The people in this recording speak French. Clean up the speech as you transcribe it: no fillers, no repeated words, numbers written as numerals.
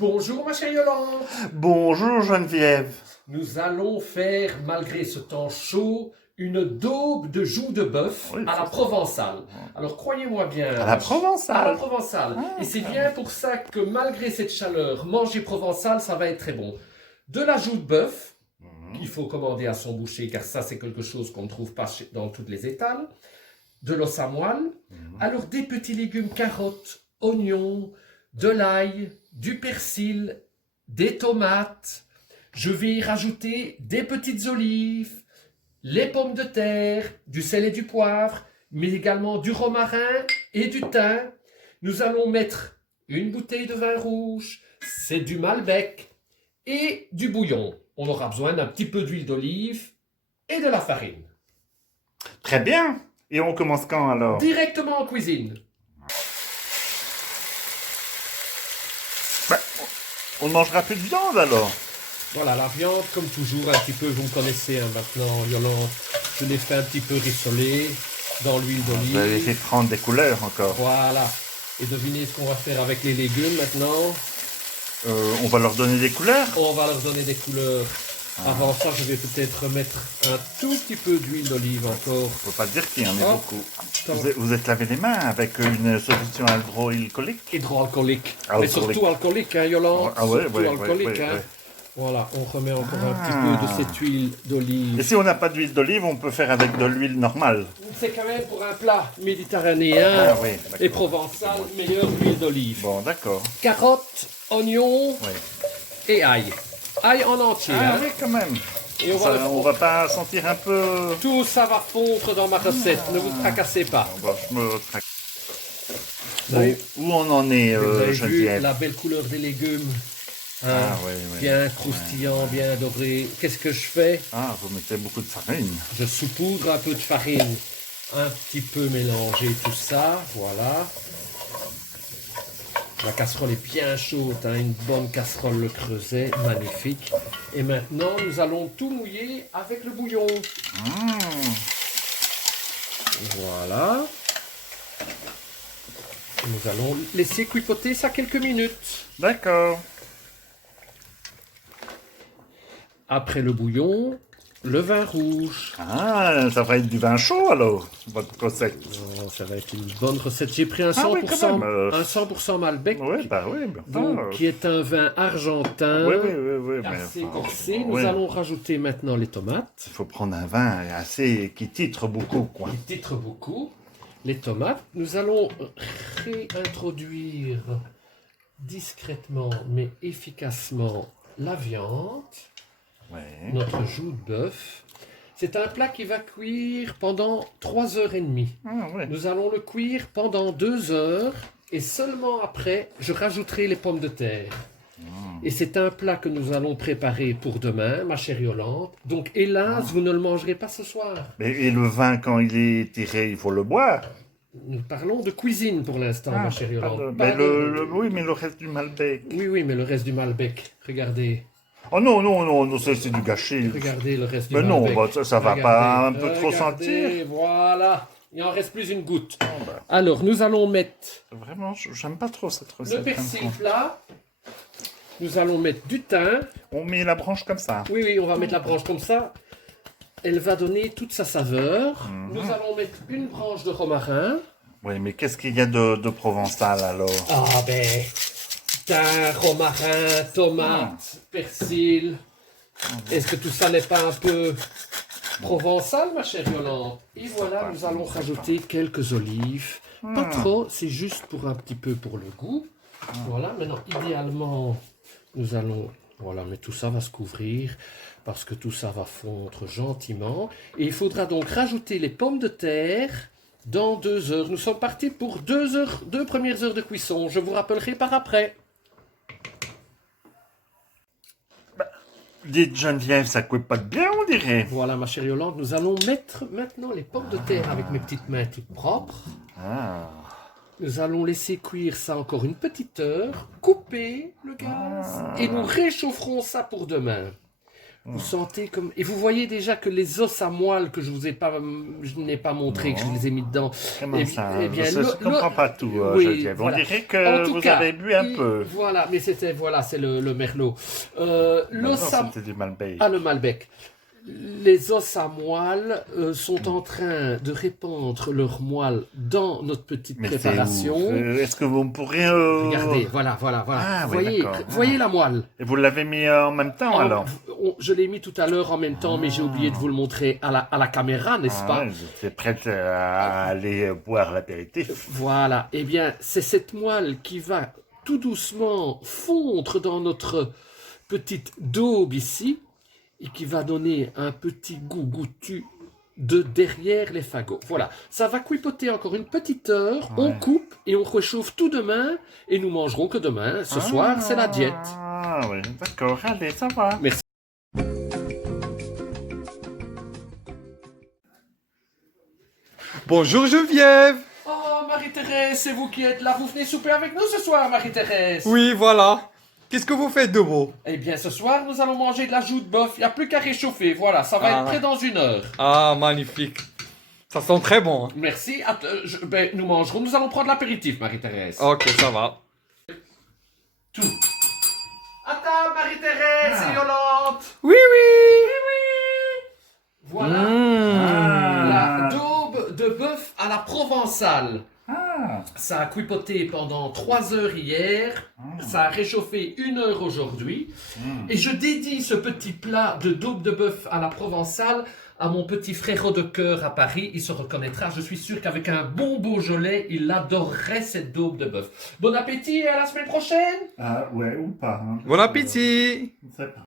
Bonjour ma chère Yolande. Bonjour Geneviève. Nous allons faire, malgré ce temps chaud, une daube de joues de bœuf Oui, à la provençale. Alors croyez-moi bien. À la provençale. À la provençale. Ah, Et c'est bien pour ça que malgré cette chaleur, manger provençal, ça va être très bon. De la joue de bœuf, qu'il faut commander à son boucher, car ça c'est quelque chose qu'on ne trouve pas dans toutes les étals. De l'os à moelle. Alors des petits légumes, carottes, oignons, de l'ail, du persil, des tomates. Je vais y rajouter des petites olives, les pommes de terre, du sel et du poivre, mais également du romarin et du thym. Nous allons mettre une bouteille de vin rouge, c'est du Malbec et du bouillon. On aura besoin d'un petit peu d'huile d'olive et de la farine. Très bien. Et on commence quand alors? Directement en cuisine. Ben, on ne mangera plus de viande alors. Voilà, la viande, comme toujours, un petit peu, vous me connaissez maintenant, Yolande. Je l'ai fait un petit peu rissoler dans l'huile Vous allez d'olive. laisser prendre des couleurs encore. Voilà. Et devinez ce qu'on va faire avec les légumes maintenant. On va leur donner des couleurs. On va leur donner des couleurs. Avant ça, je vais peut-être mettre un tout petit peu d'huile d'olive encore. Faut pas dire qu'il y en ait Oh. beaucoup. Attends. Vous êtes lavé les mains avec une solution hydroalcoolique. Hydroalcoolique. Mais Alcoolique. surtout alcoolique, hein, Yolande. Ah ouais, Surtout ouais, alcoolique, ouais, hein. ouais. Voilà, on remet encore un petit peu de cette huile Et d'olive. si on n'a pas d'huile d'olive, on peut faire avec de l'huile normale. C'est quand même pour un plat méditerranéen Ah oui, d'accord. et provençal, meilleure huile d'olive. Bon, d'accord. Carottes, oignons Oui. et ail. Ail en entier. Ah hein. oui, quand même. Et On va pas sentir un peu... Tout ça va fondre dans ma recette, ne vous tracassez pas. Bon, je me traque. Vous avez, Où on en est, vous avez vu Geneviève? la belle couleur des légumes, hein, Ah oui, oui. bien croustillant, bien doré. Qu'est-ce que je fais? Ah, vous mettez beaucoup de farine. Je saupoudre un peu de farine, un petit peu mélanger tout ça, voilà. La casserole est bien chaude, hein, une bonne casserole le creuset, magnifique. Et maintenant, nous allons tout mouiller avec le bouillon. Voilà. Nous allons laisser cuipoter ça quelques minutes. D'accord. Après le bouillon, le vin rouge. Ah, ça va être du vin chaud alors, votre recette. Oh, ça va être une bonne recette. J'ai pris un Ah oui, 100%, quand même, un 100% Malbec, Oui, bah oui. Bah, donc, qui est un vin argentin, oui, oui, oui, oui. Mais, assez enfin, corsé. Nous oui. allons rajouter maintenant les tomates, Il faut prendre un vin assez qui titre beaucoup, quoi. qui titrent beaucoup. Les tomates. Nous allons réintroduire discrètement mais efficacement la viande, Ouais. notre joue de bœuf. C'est un plat qui va cuire pendant 3h30. Ah, ouais. Nous allons le cuire pendant 2 heures et seulement après, je rajouterai les pommes de terre. Et c'est un plat que nous allons préparer pour demain, ma chère Yolande. Donc, hélas, vous ne le mangerez pas ce soir. Et le vin, quand il est tiré, il faut le boire. Nous parlons de cuisine pour l'instant, ma chère Yolande. Mais Pas de- oui, mais le reste du Malbec. Oui, mais le reste du Malbec, regardez. Oh non, non, non, non, c'est du gâchis. Regardez le reste du Mais non, Malbec. bah, ça va Regardez, pas un peu trop regardez, sentir. Voilà, il en reste plus une goutte. Oh, bah, Alors, nous allons mettre vraiment, j'aime pas trop cette recette. le persil comme ça. plat. Nous allons mettre du thym. On met la branche comme ça. Oui, oui, on va mettre la branche comme ça. Elle va donner toute sa saveur. Nous allons mettre une branche de romarin. Oui, mais qu'est-ce qu'il y a de provençal alors? Ah ben, thym, romarin, tomate, persil. Est-ce que tout ça n'est pas un peu provençal, ma chère Yolande? Et voilà, nous allons rajouter quelques olives. Pas trop, c'est juste pour un petit peu pour le goût. Voilà, maintenant, idéalement, nous allons... Voilà, mais tout ça va se couvrir parce que tout ça va fondre gentiment. Et il faudra donc rajouter les pommes de terre dans 2 heures. Nous sommes partis pour 2 heures, 2 premières heures de cuisson. Je vous rappellerai par après. Dites Geneviève, ça coupe pas bien, on dirait. Voilà, ma chère Yolande, nous allons mettre maintenant les pommes de terre avec mes petites mains toutes propres. Ah. Nous allons laisser cuire ça encore une petite heure, couper le gaz et nous réchaufferons ça pour demain. Vous sentez comme... Et vous voyez déjà que les os à moelle que je n'ai pas montré, que je les ai mis dedans. Comment ça? Eh bien, Je ne comprends pas tout, oui, Geneviève. voilà. On dirait En que tout vous cas, avez bu un peu. Voilà, mais c'est le merlot. Non, L'os à... c'était du Malbec. Ah, le Malbec. Les os à moelle sont en train de répandre leur moelle dans notre petite Mais c'est préparation. ouf. Est-ce que vous pourrez... Regardez, voilà. Ah, Vous oui, voyez, d'accord. voyez la moelle. Et vous l'avez mis en même temps, alors? Je l'ai mis tout à l'heure en même temps, mais j'ai oublié de vous le montrer à la caméra, n'est-ce pas? Ouais, j'étais prête à aller boire l'apéritif. Voilà. Eh bien, c'est cette moelle qui va tout doucement fondre dans notre petite daube ici et qui va donner un petit goût goûtu de derrière les fagots. Voilà, ça va cuipoter encore une petite heure, on coupe et on réchauffe tout demain et nous mangerons que demain. Ce soir, c'est la diète. Ah oui, d'accord, allez, ça va. Merci. Bonjour Geneviève. Oh, Marie-Thérèse, c'est vous qui êtes là. Vous venez souper avec nous ce soir, Marie-Thérèse? Oui, voilà. Qu'est-ce que vous faites de beau? Eh bien, ce soir, nous allons manger de la joue de bœuf. Il n'y a plus qu'à réchauffer. Voilà, ça va être prêt dans 1 heure. Ah, magnifique. Ça sent très bon. Hein. Merci. Nous mangerons. Nous allons prendre l'apéritif, Marie-Thérèse. Ok, ça va. Tout. À table, Marie-Thérèse et Yolande. Oui, oui. Voilà. Mmh. La daube de bœuf à la provençale. Ça a cuipoté pendant 3 heures hier. Ça a réchauffé 1 heure aujourd'hui. Et je dédie ce petit plat de daube de bœuf à la provençale à mon petit frérot de cœur à Paris. Il se reconnaîtra. Je suis sûr qu'avec un bon Beaujolais, il adorerait cette daube de bœuf. Bon appétit et à la semaine prochaine. Ah ouais, ou pas. Hein, Bon appétit. je sais pas.